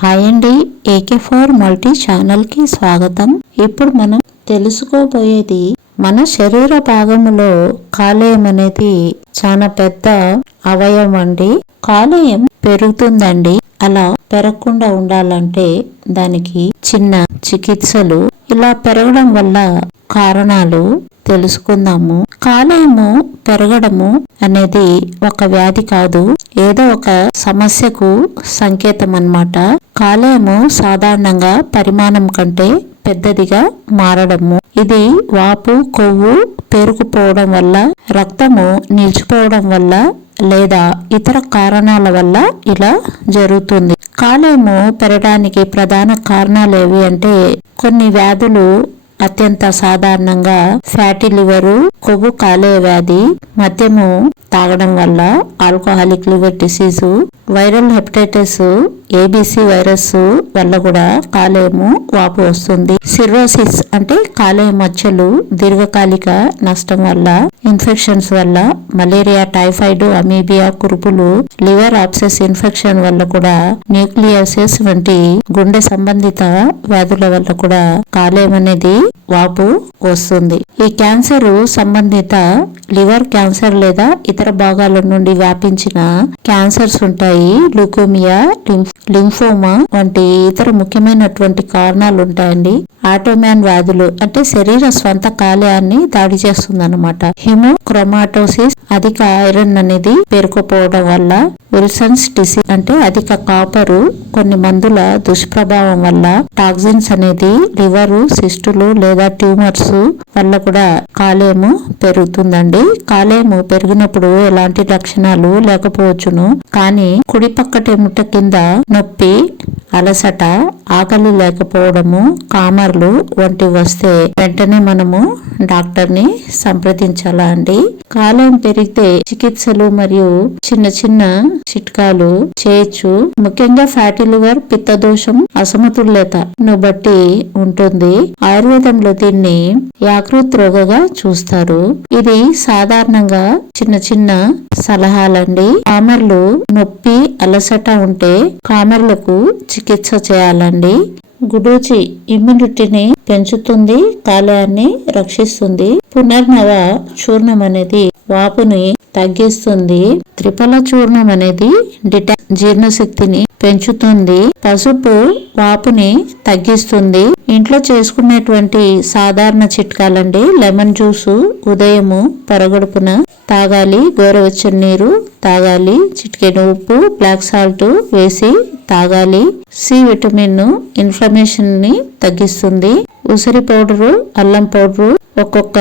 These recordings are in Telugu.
హాయ్ అండి ఏకే ఫోర్ మల్టీ ఛానల్కి స్వాగతం. ఇప్పుడు మనం తెలుసుకోబోయేది మన శరీర భాగములో కాలేయం అనేది చాలా పెద్ద అవయవం అండి. కాలేయం పెరుగుతుందండి. అలా పెరగకుండా ఉండాలంటే దానికి చిన్న చికిత్సలు ఇలా పెరగడం వల్ల కారణాలు తెలుసుకుందాము. కాలేయము పెరగడము అనేది ఒక వ్యాధి కాదు. ఏదో ఒక సమస్యకు సంకేతం అన్నమాట కాలేయము సాధారణంగా పరిమాణం కంటే పెద్దదిగా మారడము. ఇది వాపు కొవ్వు పేరుకుపోవడం వల్ల రక్తము నిలిచిపోవడం వల్ల లేదా ఇతర కారణాల వల్ల ఇలా జరుగుతుంది. కాలేయము పెరగడానికి ప్రధాన కారణాలు ఏవి అంటే కొన్ని వ్యాధులు అత్యంత సాధారణంగా ఫ్యాటీ లివరు కొవ్వు కాలే వ్యాధి మద్యము తాగడం వల్ల alcoholic liver disease viral hepatitis ABC virus వల్ల కూడా కాలేయము వాపు వస్తుంది. సిరోసిస్ అంటే కాలేయ మచ్చలు దీర్ఘకాలిక నష్టం వల్ల ఇన్ఫెక్షన్స్ వల్ల మలేరియా టైఫాయిడ్ అమీబియా కురుపులు లివర్ ఆప్సెస్ ఇన్ఫెక్షన్ వల్ల కూడా న్యూక్లియోసిస్ వంటి గుండె సంబంధిత వ్యాధుల వల్ల కూడా కాలేయం అనేది వాపు వస్తుంది. ఈ క్యాన్సర్ సంబంధిత సంబంధిత లివర్ క్యాన్సర్ లేదా ఇతర భాగాల నుండి వ్యాపించిన క్యాన్సర్స్ ఉంటాయి. లుకోమియా లింఫోమా వంటి ఇతర ముఖ్యమైనటువంటి కారణాలు ఉంటాయండి. ఆటోమ్యాన్ వ్యాధులు అంటే శరీర స్వంత కాలేయాన్ని దాడి చేస్తుంది అనమాట హిమోక్రోమాటోసిస్ అధిక ఐరన్ అనేది పేరుకుపోవడం వల్ల విల్సన్స్ డిసీజ్ అంటే అధిక కాపరు కొన్ని మందుల దుష్ప్రభావం వల్ల టాక్సిన్స్ అనేది లివర్ సిస్టులు లేదా ట్యూమర్స్ వల్ల కూడా కాలేయము పెరుగుతుందండి. కాలేయము పెరిగినప్పుడు ఎలాంటి లక్షణాలు లేకపోవచ్చును. కానీ కుడి ముట్ట కింద నొప్పి అలసట ఆకలి లేకపోవడము కామర్ జ్వరాలు వంటివి వస్తే వెంటనే మనము డాక్టర్ని సంప్రదించాలా అండి? కాలం పెరిగితే చికిత్సలు మరియు చిన్న చిన్న చిట్కాలు చేయొచ్చు. ముఖ్యంగా ఫ్యాటీ లివర్ పిత్త దోషం అసమతుల్యతను బట్టి ఉంటుంది. ఆయుర్వేదంలో దీన్ని యాకృత్ రోగగా చూస్తారు. ఇది సాధారణంగా చిన్న చిన్న సలహాలండి. కామర్లు నొప్పి అలసట ఉంటే కామర్లకు చికిత్స చేయాలండి. గుడూచి ఇమ్యూనిటీని పెంచుతుంది కాలేయాన్ని రక్షిస్తుంది. పునర్నవ చూర్ణం అనేది వాపుని తగ్గిస్తుంది. త్రిఫల చూర్ణం అనేది డిటా జీర్ణశక్తిని పెంచుతుంది. పసుపు వాపుని తగ్గిస్తుంది. ఇంట్లో చేసుకునేటువంటి సాధారణ చిట్కాలండి. లెమన్ జ్యూసు ఉదయము పరగడుపున తాగాలి. గోరవెచ్చని నీరు తాగాలి. చిటికెను ఉప్పు బ్లాక్ సాల్ట్ వేసి తాగాలి. సి విటమిన్ ఇన్ఫ్లమేషన్ని తగ్గిస్తుంది. ఉసిరి పౌడరు అల్లం పౌడరు ఒక్కొక్క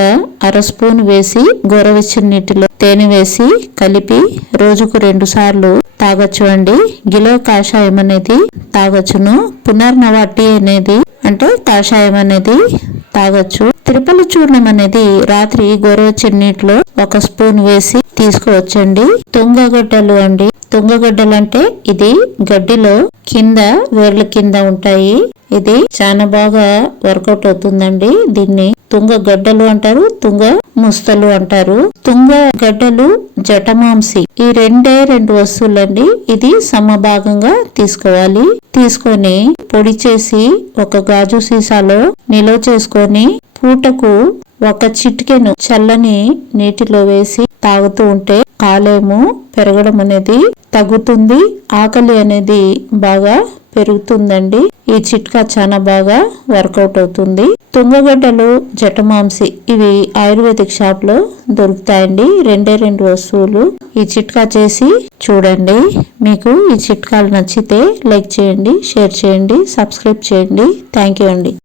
అర స్పూన్ వేసి గోరవెచ్చని నీటిలో తేనె వేసి కలిపి రోజుకు రెండు సార్లు తాగొచ్చు అండి. గిలో కాషాయం అనేది తాగొచ్చును. పునర్నవ టీ అనేది అంటే కాషాయం అనేది తాగొచ్చు. త్రిపల చూర్ణం అనేది రాత్రి గోరవెచ్చని నీటిలో ఒక స్పూన్ వేసి తీసుకోవచ్చండి. తుంగగడ్డలు అండి. తుంగగడ్డలు అంటే ఇది గడ్డిలో కింద వేర్ల కింద ఉంటాయి. ఇది చాలా బాగా వర్కౌట్ అవుతుందండి. దీన్ని తుంగ గడ్డలు అంటారు తుంగ ముస్తలు అంటారు. తుంగ గడ్డలు జటమాంసి ఈ రెండే రెండు వస్తువులండి. ఇది సమభాగంగా తీసుకోవాలి. తీసుకొని పొడి చేసి ఒక గాజు సీసాలో నిల్వ చేసుకొని పూటకు ఒక చిటికెను చల్లని నీటిలో వేసి తాగుతూ ఉంటే కాలేము పెరగడం అనేది తగ్గుతుంది. ఆకలి అనేది బాగా పెరుగుతుందండి. ఈ చిట్కా చాలా బాగా వర్కౌట్ అవుతుంది. తుంగగడ్డలు జటమాంసి ఇవి ఆయుర్వేదిక్ షాప్లో దొరుకుతాయండి. రెండే రెండు వస్తువులు ఈ చిట్కా చేసి చూడండి. మీకు ఈ చిట్కాలు నచ్చితే లైక్ చేయండి షేర్ చేయండి సబ్స్క్రైబ్ చేయండి. థ్యాంక్ యూ అండి.